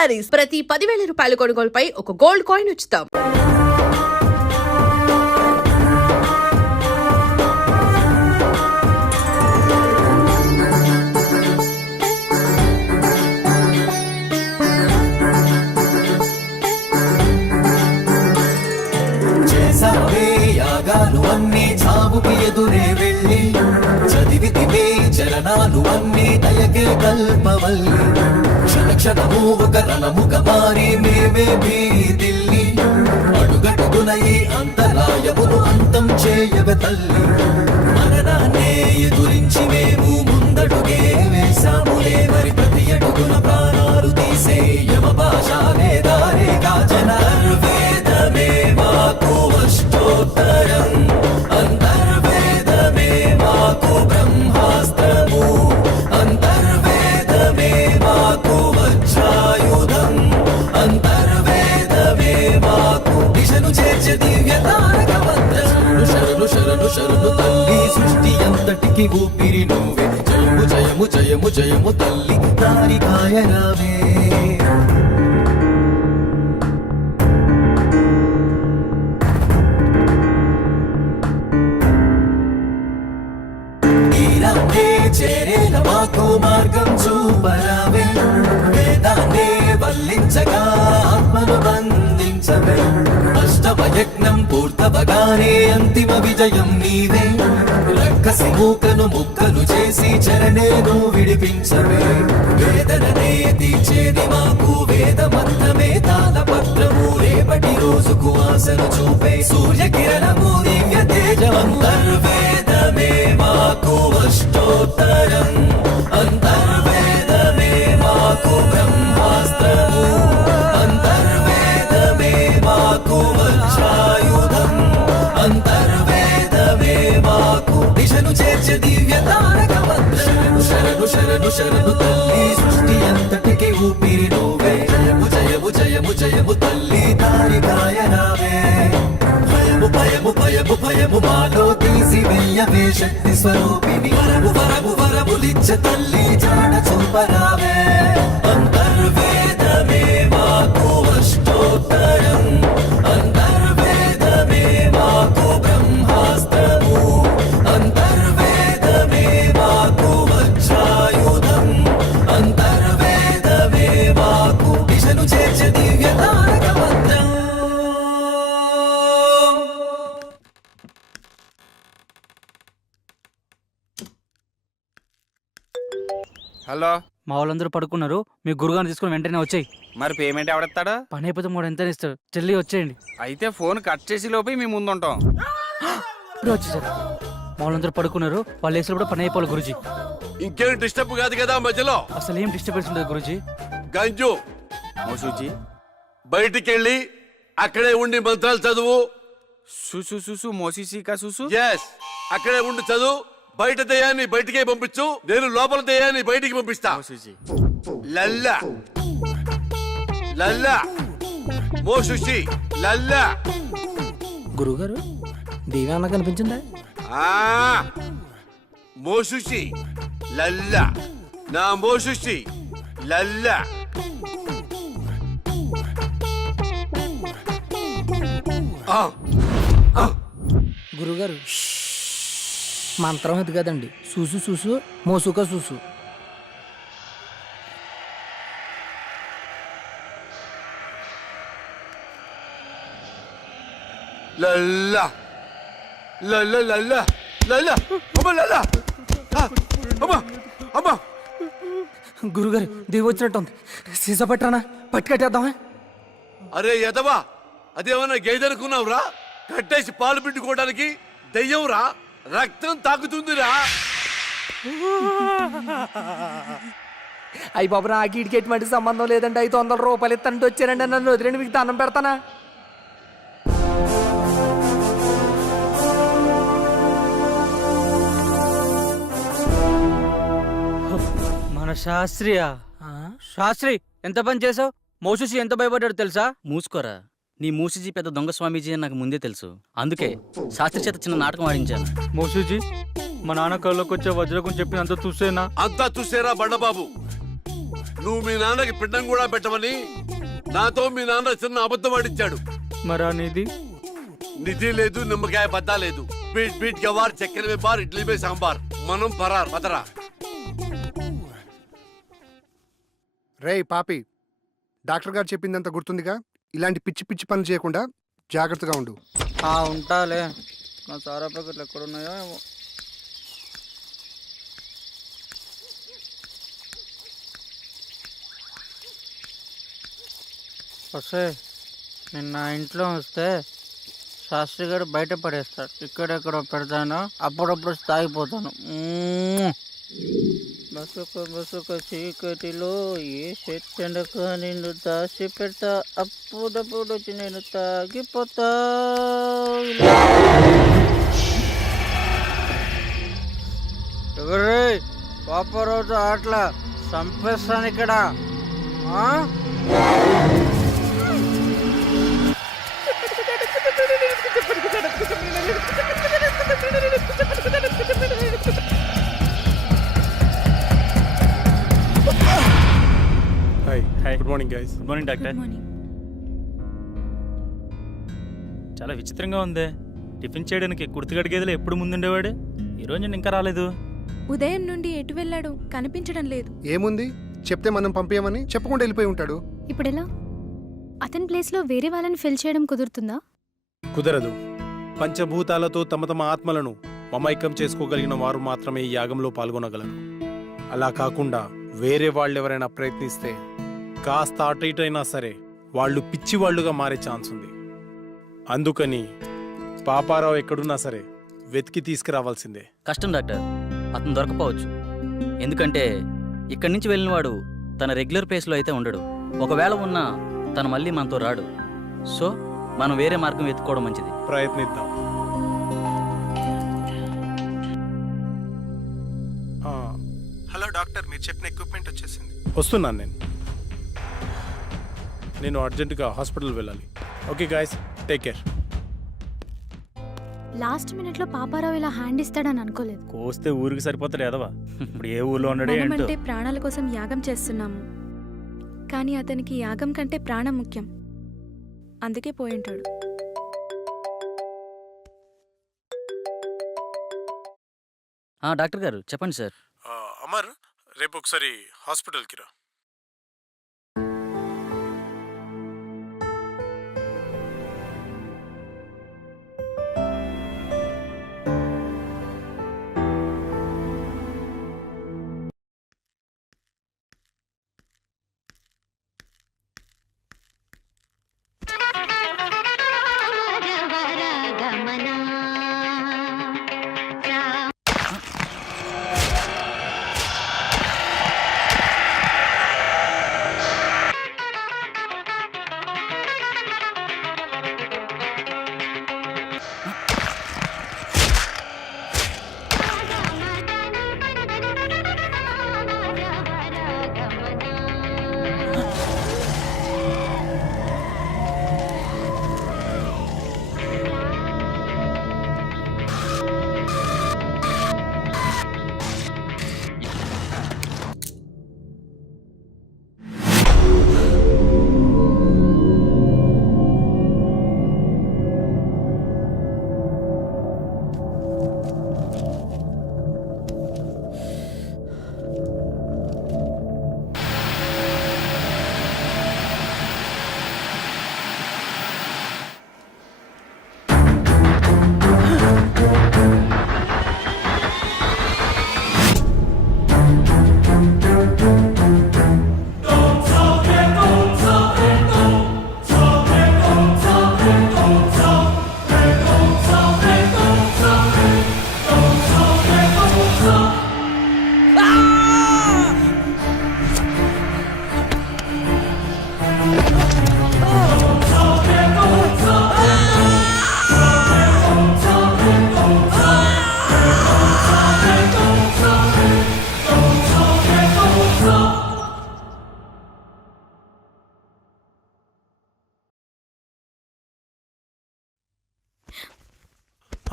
శారీస్ ప్రతి 10,000 రూపాయల కొనుగోలుపై ఒక గోల్డ్ కాయిన్ ఉచితం. యాగాలు అన్నీ చావుకి ఎదురే వెళ్ళి చదివితివే చరణాలు అన్నీ దయకే కల్పవల్లి క్షణ క్షణము ఒక రణముగ మారి మేమే భీతిల్లి అడుగడుగున ఈ అంతరాయమును అంతం చేయవే తల్లి మరణాన్నే ఎదురించి మేము ముందడుగే వేశాములే మరి ప్రతి అడుగున ప్రాణాలు తీసే యమ భాషాలే దారే కాజన వేదమే మాకు అష్టోత్తరం అంతర్వేదమే మాకు బ్రహ్మాస్త్రము అంతర్వేదమే మాకు వజ్రాయుధం అంతర్వేదమే మాకు దిశను చేర్చే దివ్య తారక మంత్రం శరణు శరణు శరణు తల్లి సృష్టి అంతటికి ఊపిరి నువ్వే జయము జయము జయము జయము తల్లి తారికాయ రావే చేరేల మాకు మార్గం చూపరావే వేదాన్నే వల్లించగా ఆత్మను బంధించవే అష్టమ యజ్ఞం పూర్తవగానే అంతిమ విజయం నీవే రక్కసి మూకను ముక్కలు చేసి చరణేను విడిపించవే వేదననే తీర్చేది మాకు వేదమంతమే తాళపత్రము రేపటి రోజుకు ఆశను చూపే సూర్యకిరణము దివ్య తేజవంతర్వేదమే మాకు అష్టోత్తరం అంతర్వేదమే మాకు బ్రహ్మాస్త్రము అంతర్వేదమే మాకు వజ్రాయుధం అంతర్వేదమే మాకు దిశను చేర్చే దివ్య తారక మంత్రం శరణు శరణు శరణు తల్లి సృష్టి అంతటికి ఊపిరి నువ్వే జయము జయము జయము జయము తల్లి తారికాయ రావే భయము భయము భయము భయము మాలో తీసి వెయ్యవే శక్తి స్వరూపిణి వరము వరము వరములిచ్చ తల్లి జాడ చూపరావే అంతర్వేదమే మాకు అష్టోత్తరం అంతర్వేదమే మాకు బ్రహ్మాస్త్రము అంతర్వేదమే మాకు వజ్రాయుధం అంతర్వేదమే మాకు దిశను చేర్చే దివ్య తారక మంత్రం. హలో, మా వాళ్ళందరూ పడుకున్నారు. మీ గురుగారిని తీసుకుని వెంటనే వచ్చేయి. మరి పేమెంట్ ఎవడెత్తాడు? పని అయిపోతే 3 ఎంత ఇస్తాడు. జల్దీ వచ్చేయండి. అయితే ఫోన్ కట్ చేసి లోపే మీ ముందు ఉంటాం. ఇప్పుడు వచ్చేసారు. మా వాళ్ళందరూ పడుకున్నారు. వాళ్ళు వేసిన కూడా పని అయిపోవాలి గురుజీ. ఇంకేం డిస్టర్బ్ కాదు కదా మధ్యలో? అసలు ఏం డిస్టర్బెన్స్ ఉండదు గురుజీ. గంజు మోసూజీ బయటికి వెళ్ళి అక్కడే ఉండి మంత్రాలు చదువు. సుసు సుసు మోసీసీకా సుసు. ఎస్, అక్కడే ఉండి చదువు. బయట దయ్యాన్ని బయటికే పంపించు, నేను లోపల దయ్యాన్ని బయటికి పంపిస్తా. మోసూజీ లల్లా లల్లా మోసుషి లల్లా. గురుగారు దేవి అన్న కనిపించిందా? మోసుషి లల్లా, నా మోసుషి లల్లా. గురుగారు మంత్రం ఇది కదండి, చూసు చూసు మోసుక చూసు. లల్లా లల్లా లల్లా లల్లా అమ్మ లల్లా అమ్మ అమ్మ. గురుగారు దేవి వచ్చినట్టుంది. సీసా పట్టరానా? పట్టుకట్టేద్దామా? అరే ఎదవా, అదేమన్నా గేదెనుకున్నావురా? కట్టేసి పాలు పిండుకోవడానికి దెయ్యం రా, రక్తం తాకుతుందిరా. అయ్యి బాబు, నాకు ఇటుకి ఎటువంటి సంబంధం లేదండి. 500 రూపాయలు ఇస్తానంటే వచ్చానండి. నన్ను వదిలేండి, మీకు దండం పెడతానా? మన శాస్త్రియా? శాస్త్రి ఎంత పని చేసావు? మోసూసి ఎంత భయపడ్డాడు తెలుసా? మూసుకోరా, నీ మూసిజీ పెద్ద దొంగ స్వామీజీ అని నాకు ముందే తెలుసు. అందుకే శాస్త్రి చేత చిన్న నాటకం ఆడించాను. మోసూజీ, మా నాన్న కళ్ళకి వచ్చే వజ్రకం చెప్పిన అంత చూసేనా? అంతా చూసేరా బండబాబు. నువ్వు మీ నాన్నకి పిండం కూడా పెట్టమని నాతో మీ నాన్న చిన్న అబద్ధం ఆడిచ్చాడు. మరా నిధి నిధి లేదు, నిమ్మకాయ బద్దా లేదు. బీట్ బీట్ గవార్, చక్కెర మే బార్, ఇడ్లీ మే సాంబార్. మనం పరార్ పదరా. రేయ్ పాపి, డాక్టర్ గారు చెప్పిందంత గుర్తుందిగా? ఇలాంటి పిచ్చి పిచ్చి పనులు చేయకుండా జాగ్రత్తగా ఉండు. ఉంటాలే. నా సారా ప్యాకెట్లు ఎక్కడున్నాయో ఏమో. వస్తే నిన్న ఇంట్లో వస్తే శాస్త్రి గారు బయట పడేస్తాడు. ఇక్కడెక్కడో పెడతాను, అప్పుడప్పుడు తాగిపోతాను. బసుక చీకటిలో ఏ చెట్టెండక నిన్ను దాచి పెడతా, అప్పుడప్పుడు వచ్చి నేను తాగిపోతా. ఎవరే పాపరోజు అట్లా చంపేస్తాను ఇక్కడ. Good morning guys. Good morning doctor. చాలా విచిత్రంగా ఉంది. టిఫిన్ చేయడానికి కుర్తిగడి గదిలో ఎప్పుడు ముందుండేవాడు, ఈ రోజు ఇంకా రాలేదు. ఉదయం నుండి ఎటు వెళ్ళాడు కనిపించడం లేదు. ఏముంది, చెప్తే మనం పంపించమని చెప్పకుండా వెళ్ళిపోయి ఉంటాడు. ఇప్పుడెలా? అతని ప్లేస్లో వేరే వాళ్ళని ఫిల్ చేయడం కుదురుతుందా? కుదరదు. పంచభూతాలతో తమ తమ ఆత్మలను మమైకం చేసుకోగలిగిన వారు మాత్రమే ఈ యాగంలో పాల్గొనగలరు. అలా కాకుండా వేరే వాళ్ళెవరైనా ప్రయత్నిస్తే కాస్త అటు ఇటు అయినా సరే వాళ్ళు పిచ్చివాళ్లుగా మారే ఛాన్స్ ఉంది. అందుకని పాపారావు ఎక్కడున్నా సరే వెతికి తీసుకురావాల్సిందే. కష్టం డాక్టర్, అతను దొరకపోవచ్చు. ఎందుకంటే ఇక్కడి నుంచి వెళ్ళినవాడు తన రెగ్యులర్ ప్లేస్లో అయితే ఉండడు. ఒకవేళ ఉన్నా తను మళ్ళీ మనతో రాడు. సో మనం వేరే మార్గం వెతుక్కోవడం మంచిది. ప్రయత్నిద్దాం. హలో డాక్టర్, మీరు చెప్పిన ఎక్విప్మెంట్ వచ్చేసింది. వస్తున్నాను నేను అర్జెంటుగా హాస్పిటల్ వెళ్ళాలి. Okay guys, take care. Last మినిట్లో పాపారావు ఇలా హ్యాండ్ ఇస్తాడని అనుకోలేదు. కోస్తే ఊరికి సరిపోతాడు ఎదవా. ఇప్పుడు ఏ ఊర్లో ఉన్నాడే ఏంటో. మనమంటే ప్రాణాల కోసం యాగం చేస్తున్నాము, కానీ అతనికి యాగం కంటే ప్రాణం ముఖ్యం. అందుకే పోయింటాడు. డాక్టర్ గారు చెప్పండి సార్. అమర్, రేపు ఒకసారి హాస్పిటల్కి రా.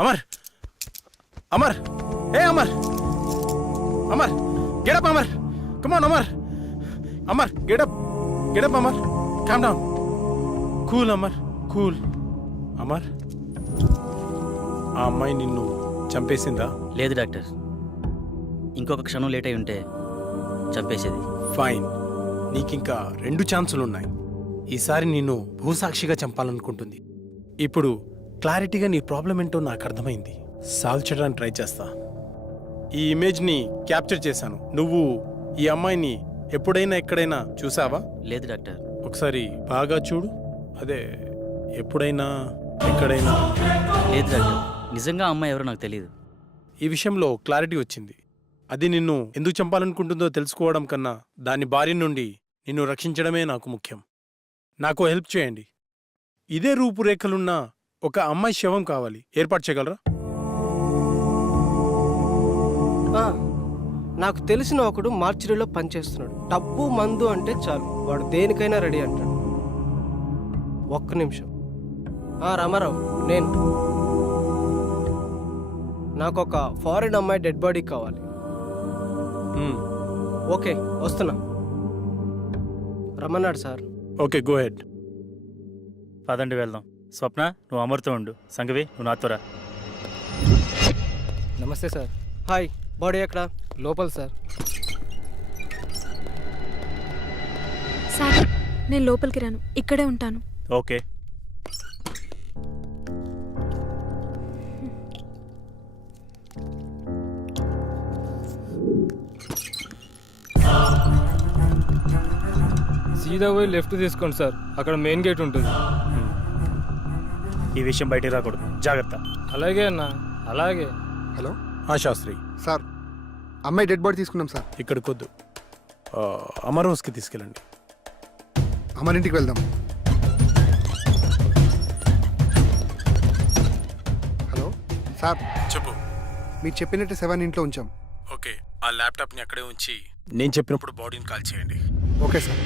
అమర్, అమర్, ఏ Amar, Amar, get up Amar, come on Amar, Amar get up get up Amar come down cool Amar cool Amar ఆ అమ్మాయి నిన్ను చంపేసిందా? లేదు డాక్టర్, ఇంకొక క్షణం లేట్ అయి ఉంటే చంపేసేది. ఫైన్, నీకింకా 2 ఛాన్సులున్నాయి. ఈసారి నిన్ను భూసాక్షిగా చంపాలనుకుంటుంది. ఇప్పుడు క్లారిటీగా నీ ప్రాబ్లం ఏంటో నాకు అర్థమైంది. సాల్వ్ చేయడానికి ట్రై చేస్తా. ఈ ఇమేజ్ని క్యాప్చర్ చేశాను. నువ్వు ఈ అమ్మాయిని ఎప్పుడైనా ఎక్కడైనా చూసావా? లేదు డాక్టర్. ఒకసారి బాగా చూడు. అదే ఎప్పుడైనా ఎక్కడైనా. లేదు డాక్టర్, నిజంగా ఆ అమ్మాయి ఎవరో నాకు తెలియదు. ఈ విషయంలో క్లారిటీ వచ్చింది. అది నిన్ను ఎందుకు చంపాలనుకుంటుందో తెలుసుకోవడం కన్నా దాని బారి నుండి నిన్ను రక్షించడమే నాకు ముఖ్యం. నాకు హెల్ప్ చేయండి. ఇదే రూపురేఖలున్న ఒక అమ్మాయి శవం కావాలి. ఏర్పాటు చేయగలరా? నాకు తెలిసిన ఒకడు మార్చిరీలో పనిచేస్తున్నాడు. డబ్బు మందు అంటే చాలు, వాడు దేనికైనా రెడీ అంటాడు. ఒక్క నిమిషం. రామారావు, నేను నాకు ఒక ఫారిన్ అమ్మాయి డెడ్ బాడీ కావాలి. ఓకే, వస్తున్నా. రమ్మన్నాడు సార్. Okay, go head. పదండి వెళ్దాం. స్వప్న, నువ్వు అమరుతూ ఉండు. సంగవి, నువ్వు నాతో రా. నమస్తే సార్. హాయ్. బాడీ ఎక్కడ? లోపల సార్. సార్, నేను లోపలికి రాను, ఇక్కడే ఉంటాను. ఓకే. సీదా పోయి లెఫ్ట్ తీసుకోండి సార్, అక్కడ మెయిన్ గేట్ ఉంటుంది. ఈ విషయం బయటికి రాకూడదు, జాగ్రత్త. అలాగే అన్న, అలాగే. హలో శాస్త్రి సార్, అమ్మాయి డెడ్ బాడీ తీసుకున్నాం సార్. ఇక్కడికి వద్దు, అమర్ హౌస్కి తీసుకెళ్ళండి. అమరింటికి వెళ్దాం. హలో సార్, చెప్పు. మీరు చెప్పినట్టు 7 ఇంట్లో ఉంచాం. ఓకే, ఆ ల్యాప్టాప్ని అక్కడే ఉంచి నేను చెప్పినప్పుడు బాడీని కాల్ చేయండి. Okay sir.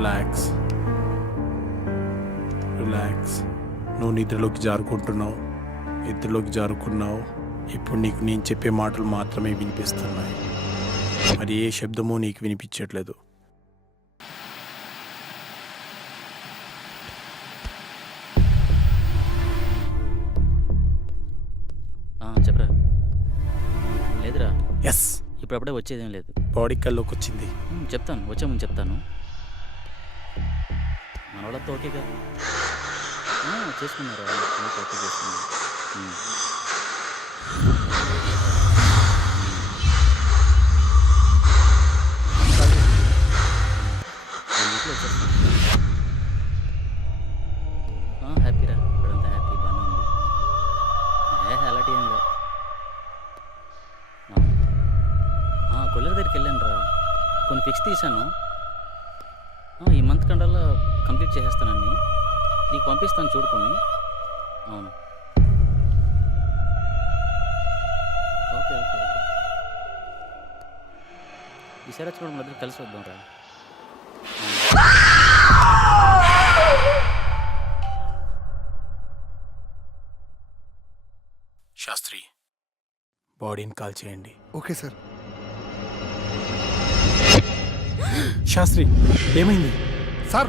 Relax relax. నువ్వు నిద్రలోకి జారుకుంటున్నావు. ఇప్పుడు నీకు నేను చెప్పే మాటలు మాత్రమే వినిపిస్తున్నాయి. మరి ఏ శబ్దమూ నీకు వినిపించట్లేదు. చెప్పరా. లేదురా. ఎస్, ఇప్పుడప్పుడే వచ్చేదేం లేదు. బాడీ కల్లోకి వచ్చింది. చెప్తాను, వచ్చే ముందు చెప్తాను. మన వాళ్ళతో ఓకే కదా? చేసుకున్నారా? ఓకే చేసుకున్నారు. హ్యాపీరా, ఇప్పుడంతా హ్యాపీ, బాగానే ఉంది. అలాంటి ఏం లేదు. కొల్లెర దగ్గరికి వెళ్ళాను రా, కొన్ని ఫిక్స్ తీశాను. ఈ మంత్ కండల్లో కంప్లీట్ చేసేస్తానని నీకు పంపిస్తాను, చూడుకొని. అవును, ఓకే ఓకే ఓకే. ఈసారి వచ్చి కూడా మధ్య కలిసి వద్దాం రా. శాస్త్రి, బాడీని కాల్ చేయండి. Okay sir. శాస్త్రి, ఏమైంది సార్?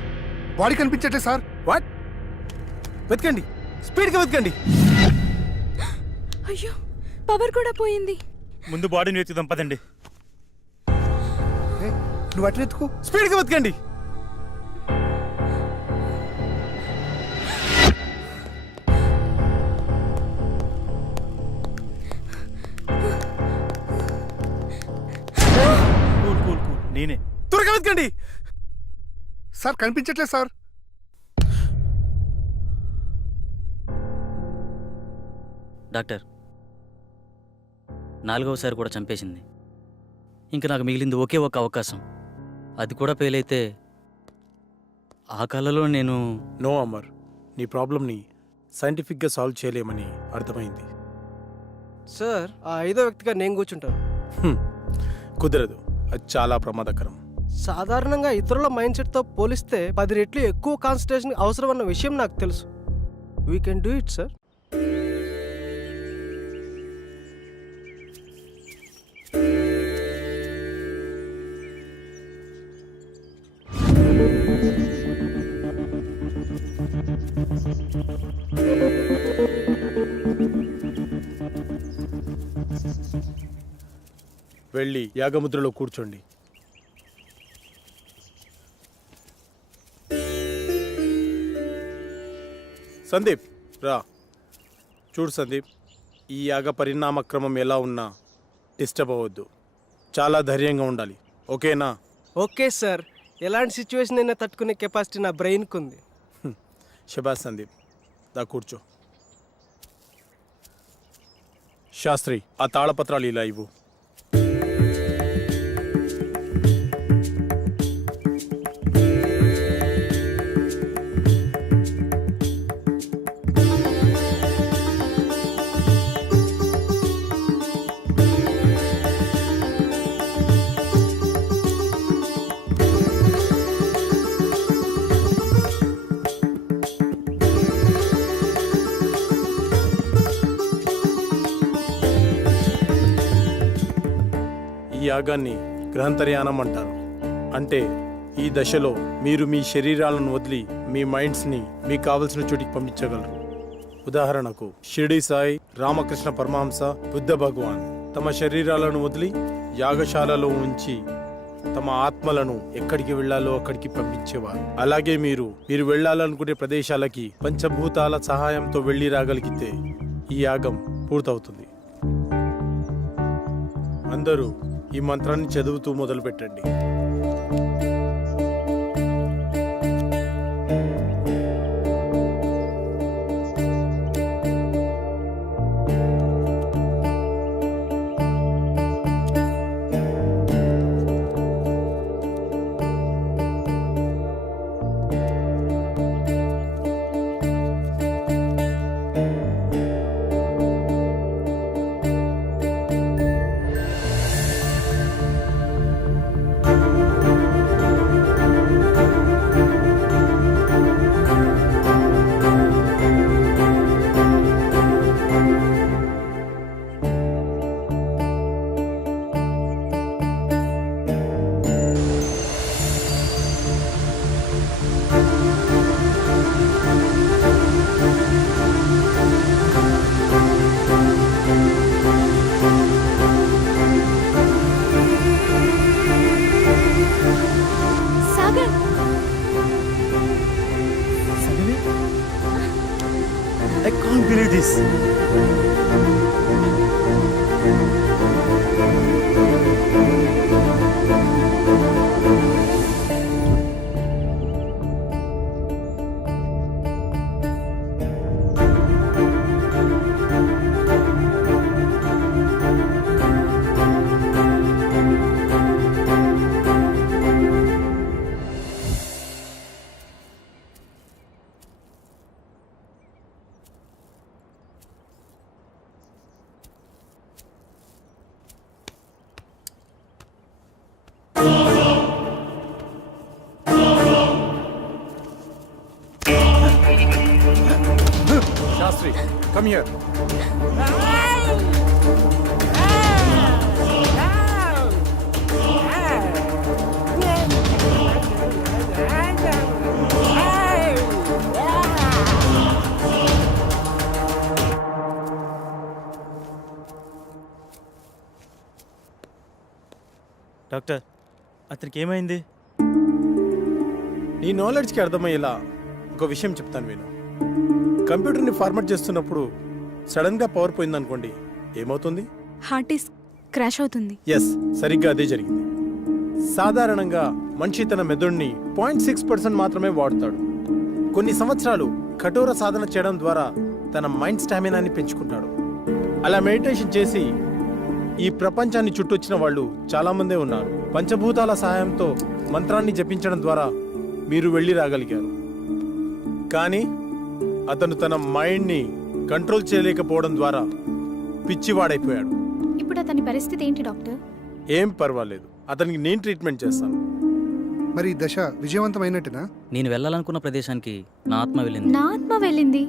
బాడీ కనిపించట్లే సార్. వాట్? వెతకండి, స్పీడ్గా వెతకండి. అయ్యో, పవర్ కూడా పోయింది. ముందు బాడీని వెతుకుదాం, పదండి. నువ్వు అట్లా ఎత్తుకో. స్పీడ్గా వెతకండి. కూల్ కూల్ కూల్, నేనే. త్వరగా వెతకండి. సార్ కనిపించట్లేదు సార్. డాక్టర్, 4వసారి కూడా చంపేసింది. ఇంకా నాకు మిగిలింది ఒకే ఒక అవకాశం. అది కూడా ఫెయిల్ అయితే ఆ కళలో నేను. నో అమర్, నీ ప్రాబ్లమ్ని సైంటిఫిక్గా సాల్వ్ చేయలేమని అర్థమైంది. సార్, ఆ 5వ వ్యక్తిగా నేను కూర్చుంటాను. కుదరదు, అది చాలా ప్రమాదకరం. సాధారణంగా ఇతరుల మైండ్ సెట్తో పోలిస్తే 10 రెట్లు ఎక్కువ కాన్సన్ట్రేషన్ అవసరం అన్న విషయం నాకు తెలుసు. We can do it sir. వెళ్ళి యాగముద్రలో కూర్చోండి. సందీప్ రా. చూడు సందీప్, ఈ యాగ పరిణామక్రమం ఎలా ఉన్నా డిస్టర్బ్ అవ్వద్దు. చాలా ధైర్యంగా ఉండాలి, ఓకేనా? Okay sir. ఎలాంటి సిచ్యువేషన్ అయినా తట్టుకునే కెపాసిటీ నా బ్రెయిన్కి ఉంది. శబాష్ సందీప్, దా కూర్చో. శాస్త్రి, ఆ తాళపత్రాలు ఇలా ఇవ్వు. ఈ యాగాన్ని గ్రహంతర్యానం అంటారు. అంటే ఈ దశలో మీరు మీ శరీరాలను వదిలి మీ మైండ్స్ని మీకు కావలసిన చోటికి పంపించగలరు. ఉదాహరణకు షిరిడి సాయి, రామకృష్ణ పరమహంస, బుద్ధ భగవాన్ తమ శరీరాలను వదిలి యాగశాలలో ఉంచి తమ ఆత్మలను ఎక్కడికి వెళ్లాలో అక్కడికి పంపించేవారు. అలాగే మీరు వెళ్లాలనుకునే ప్రదేశాలకి పంచభూతాల సహాయంతో వెళ్లి రాగలిగితే ఈ యాగం పూర్తవుతుంది. అందరూ ఈ మంత్రాన్ని చదువుతూ మొదలు పెట్టండి. Sagar, I can't believe this. Shastri, come here. Doctor, అతనికి ఏమైంది? నీ నాలెడ్జ్కి అర్థమయ్యేలా ఒక విషయం చెప్తాను విను. కంప్యూటర్ని ఫార్మాట్ చేస్తున్నప్పుడు సడన్గా పవర్ పోయిందనుకోండి, ఏమవుతుంది? హార్డ్ డిస్క్ క్రాష్ అవుతుంది. ఎస్, సరిగ్గా అదే జరిగింది. సాధారణంగా మనిషి తన మెదడుని 0.6% మాత్రమే వాడుతాడు. కొన్ని సంవత్సరాలు కఠోర సాధన చేయడం ద్వారా తన మైండ్ స్టామినాని పెంచుకుంటాడు. అలా మెడిటేషన్ చేసి ఈ ప్రపంచాన్ని చుట్టొచ్చిన వాళ్ళు చాలామందే ఉన్నారు. పంచభూతాల సహాయంతో మంత్రాన్ని జపించడం ద్వారా మీరు వెళ్ళి రాగలిగారు. కానీ అతను తన మైండ్ని కంట్రోల్ చేయలేకపోవడం ద్వారా పిచ్చివాడైపోయాడు. ఇప్పుడు అతని పరిస్థితి ఏంటి డాక్టర్? ఏం పర్వాలేదు, అతనికి నేను ట్రీట్మెంట్ చేస్తాను. మరి ఈ దశ విజయవంతమైనట్టునా? నేను వెళ్ళాలనుకున్న ప్రదేశానికి నా ఆత్మ వెళ్ళింది. నా ఆత్మ వెళ్ళింది.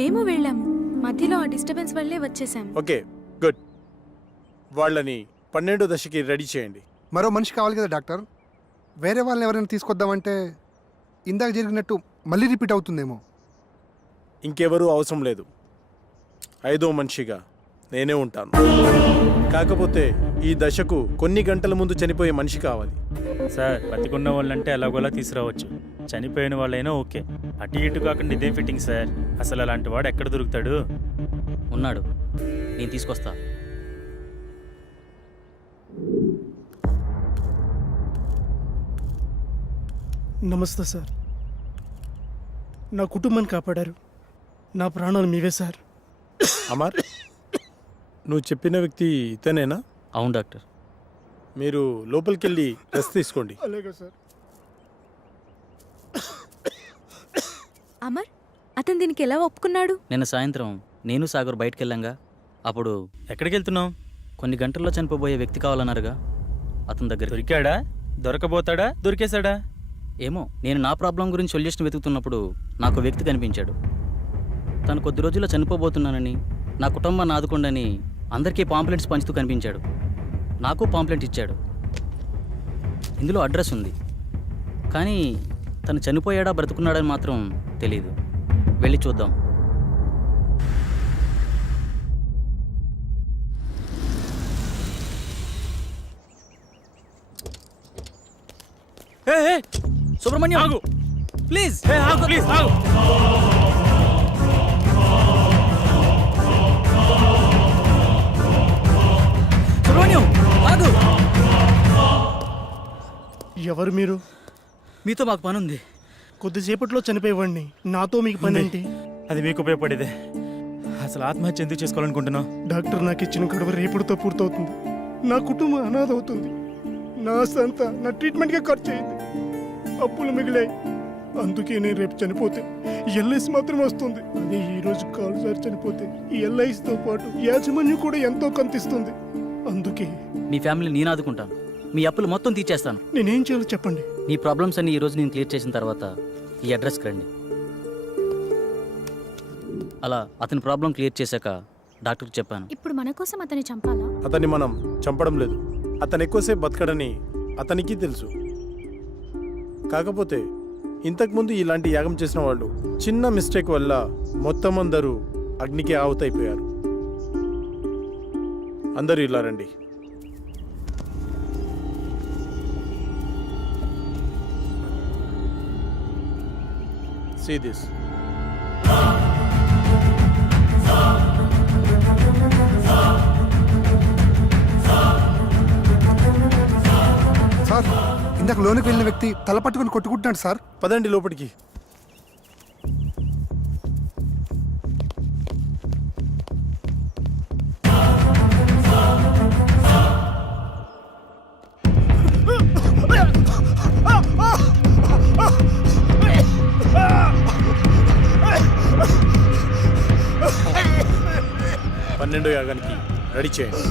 మేము వెళ్ళాము, మధ్యలో ఆ డిస్టర్బెన్స్ వల్లే వచ్చేసాం. Okay, good. వాళ్ళని 12వ దశకి రెడీ చేయండి. మరో మనిషి కావాలి కదా డాక్టర్. వేరే వాళ్ళని ఎవరైనా తీసుకొద్దామంటే ఇందాక జరిగినట్టు మళ్ళీ రిపీట్ అవుతుందేమో. ఇంకెవరూ అవసరం లేదు. 5వ మనిషిగా నేనే ఉంటాను. కాకపోతే ఈ దశకు కొన్ని గంటల ముందు చనిపోయే మనిషి కావాలి. సార్, బతికున్న వాళ్ళంటే ఎలాగోలా తీసుకురావచ్చు. చనిపోయిన వాళ్ళైనా ఓకే. అటు ఇటు కాకుండా ఇదేం ఫిట్టింగ్ సార్. అసలు అలాంటి వాడు ఎక్కడ దొరుకుతాడు? ఉన్నాడు, నేను తీసుకొస్తా. నమస్తే సార్. నా కుటుంబాన్ని కాపాడారు. నా ప్రాణాలు మీవే సార్. అమర్, నువ్వు చెప్పిన వ్యక్తి ఇతనేనా? అవును డాక్టర్. మీరు లోపలికి వెళ్ళి రెస్ట్ తీసుకోండి. అలాగే సార్. అమర్, అతను దీనికి ఎలా ఒప్పుకున్నాడు? నిన్న సాయంత్రం నేను సాగర్ బయటకు వెళ్ళాంగా. అప్పుడు ఎక్కడికి వెళ్తున్నావు? కొన్ని గంటల్లో చనిపోబోయే వ్యక్తి కావాలన్నారుగా, అతని దగ్గర. దొరికాడా? దొరకబోతాడా? దొరికేశాడా? ఏమో, నేను నా ప్రాబ్లం గురించి సొల్యూషన్ వెతుకుతున్నప్పుడు నాకు వ్యక్తి కనిపించాడు. తను కొద్ది రోజుల్లో చనిపోబోతున్నానని, నా కుటుంబాన్ని ఆదుకోండని అందరికీ పాంప్లెట్స్ పంచుతూ కనిపించాడు. నాకు పాంప్లెట్ ఇచ్చాడు. ఇందులో అడ్రస్ ఉంది, కానీ తను చనిపోయాడా బ్రతుకున్నాడని మాత్రం తెలీదు. వెళ్ళి చూద్దాం. సుబ్రహ్మణ్యం, ఆగు ప్లీజ్. ప్లీజ్ ఆగు. సుబ్రహ్మణ్యం, ఆగు. ఎవరు మీరు? మీతో మాకు పని ఉంది. కొద్దిసేపట్లో చనిపోయేవాడిని. నాతో మీకు పని ఏంటి? అది మీకు ఉపయోగపడేదే. అసలు ఆత్మహత్య ఎందుకు చేసుకోవాలనుకుంటున్నావు? డాక్టర్ నాకు ఇచ్చిన గడువు రేపటితో పూర్తవుతుంది. నా కుటుంబం అనాథ అవుతుంది. నా సంత నా ట్రీట్మెంట్గా ఖర్చు అయింది. అప్పులు మిగిలాయి. అందుకే నేను రేపు చనిపోతే ఎల్ఐసి మాత్రం వస్తుంది. అదే ఈ రోజు కాలుసారి చనిపోతే ఈ ఎల్ఐసితో పాటు యాజమాన్యం కూడా ఎంతో కంతిస్తుంది. అందుకే మీ ఫ్యామిలీ నేను ఆదుకుంటాను. మీ అప్పులు మొత్తం తీర్చేస్తాను. నేనేం చేయాలో చెప్పండి. నీ ప్రాబ్లమ్స్ అన్ని ఈ రోజు నేను క్లియర్ చేసిన తర్వాత ఈ అడ్రస్కి రండి. అలా అతని ప్రాబ్లం క్లియర్ చేశాక డాక్టర్కి చెప్పాను. ఇప్పుడు మన కోసం అతన్ని చంపాలా? అతన్ని మనం చంపడం లేదు. అతను ఎక్కువసేపు బతకడని అతనికి తెలుసు. కాకపోతే ఇంతకుముందు ఇలాంటి యాగం చేసిన వాళ్ళు చిన్న మిస్టేక్ వల్ల మొత్తం అందరూ అగ్నికి ఆహుతైపోయారు. అందరూ ఇలా రండి. See this. సార్, ఇందాక లోనికి వెళ్ళిన వ్యక్తి తల పట్టుకుని కొట్టుకుంటున్నాడు సార్. పదండి లోపలికి. పన్నెండో యాగానికి రెడీ చేయండి.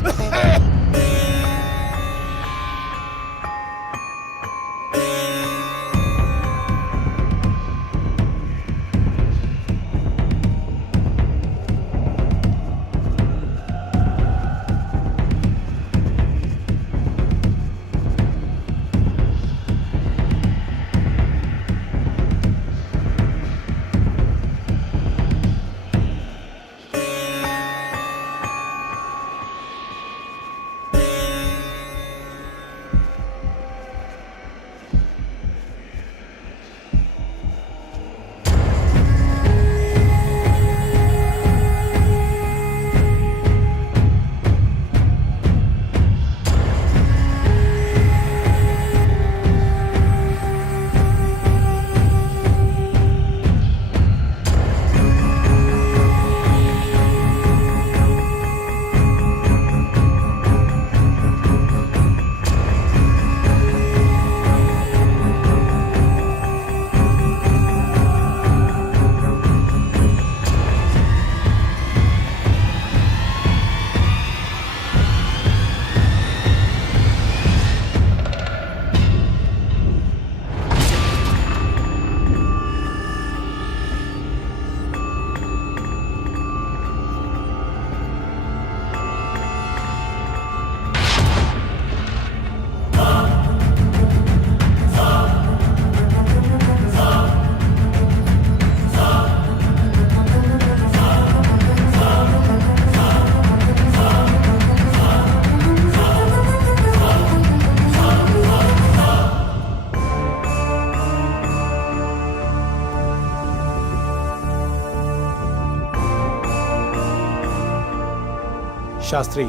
శాస్త్రి,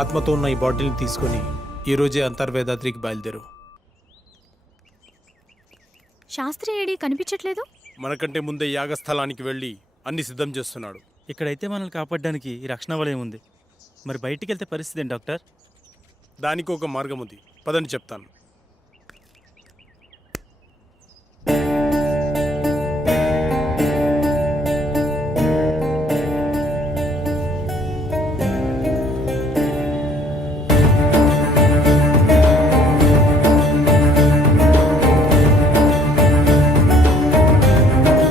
ఆత్మతో ఉన్న ఈ బాటిల్ని తీసుకొని ఈరోజే అంతర్వేదాద్రికి బయలుదేరు. శాస్త్రి ఏడి కనిపించట్లేదు. మనకంటే ముందే యాగస్థలానికి వెళ్ళి అన్ని సిద్ధం చేస్తున్నాడు. ఇక్కడైతే మనల్ని కాపాడడానికి ఈ రక్షణ వలయం ఉంది. మరి బయటికి వెళ్తే పరిస్థితి ఏంటి డాక్టర్? దానికి ఒక మార్గం ఉంది, పదని చెప్తాను.